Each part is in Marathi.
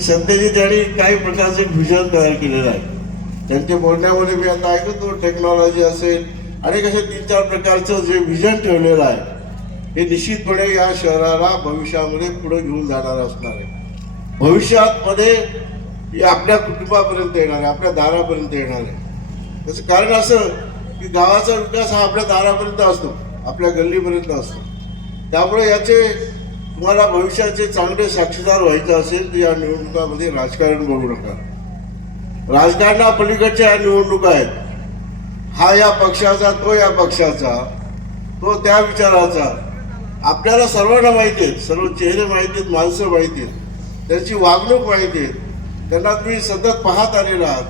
सध्याची त्यांनी काही प्रकारचे व्हिजन तयार केलेलं आहे. त्यांच्या बोलण्यामध्ये मी आता ऐकतो टेक्नॉलॉजी असेल अनेक असे 3-4 प्रकारचं जे व्हिजन ठेवलेलं आहे हे निश्चितपणे या शहराला भविष्यामध्ये पुढे घेऊन जाणार असणार आहे. भविष्यात मध्ये हे आपल्या कुटुंबापर्यंत येणार आहे, आपल्या दारापर्यंत येणार आहे. त्याचं कारण असं की गावाचा विकास हा आपल्या दारापर्यंत असतो, आपल्या गल्लीपर्यंत असतो. त्यामुळे याचे तुम्हाला भविष्याचे चांगले साक्षीदार व्हायचं असेल तर या निवडणुकामध्ये राजकारण बघू नका. राजकारणा पलीकडच्या या निवडणुका आहेत. हा या पक्षाचा, तो या पक्षाचा, तो त्या विचाराचा. आपल्याला सर्वांना माहिती आहेत, सर्व चेहरे माहिती आहेत, माणसं माहिती आहेत, त्यांची वागणूक माहिती आहे. त्यांना तुम्ही सतत पाहत आलेला आहात.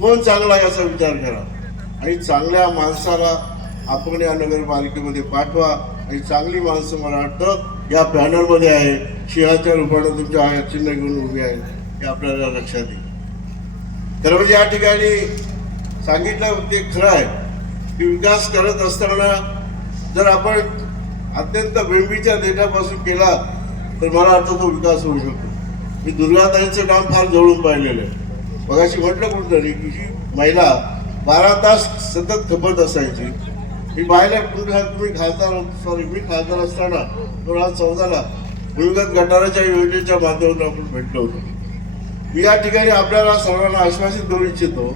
कोण चांगला आहे याचा विचार करा आणि चांगल्या माणसाला आपण या नगरपालिकेमध्ये पाठवा. आणि चांगली माणसं मला वाटतं या पॅनलमध्ये आहे, सिंहाच्या रूपाने तुमच्या चिन्ह घेऊन उभी आहे, हे आपल्याला लक्षात येईल. खरं म्हणजे या ठिकाणी सांगितलं ते खरं आहे की विकास करत असताना जर आपण अत्यंत बेंबीच्या देठापासून केला तर मला वाटतं तो विकास होऊ शकतो. मी दुर्गाताईंचं काम फार जवळून पाहिलेलं आहे. मगाशी म्हटलं कुठंतरी की ही महिला 12 तास सतत खपत असायची. मी पाहिलं तुम्ही मी खासदार असताना 2014ला भूमिगत गटाराच्या योजनेच्या माध्यमातून आपण भेटलो होतो. मी या ठिकाणी आपल्याला सर्वांना आश्वासित करू इच्छितो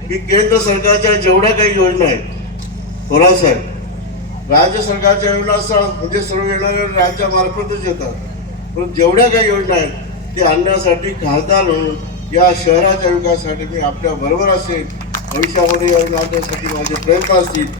की केंद्र सरकारच्या जेवढ्या काही योजना आहेत थोरासाहेब, राज्य सरकारच्या योजना म्हणजे सर्व येणाऱ्या राज्यामार्फतच येतात, पण जेवढ्या काही योजना आहेत ते आणण्यासाठी खासदार म्हणून या शहराच्या विकासासाठी मी आपल्या बरोबर असेल. भविष्यामध्ये योजना आणण्यासाठी माझे प्रयत्न असतील.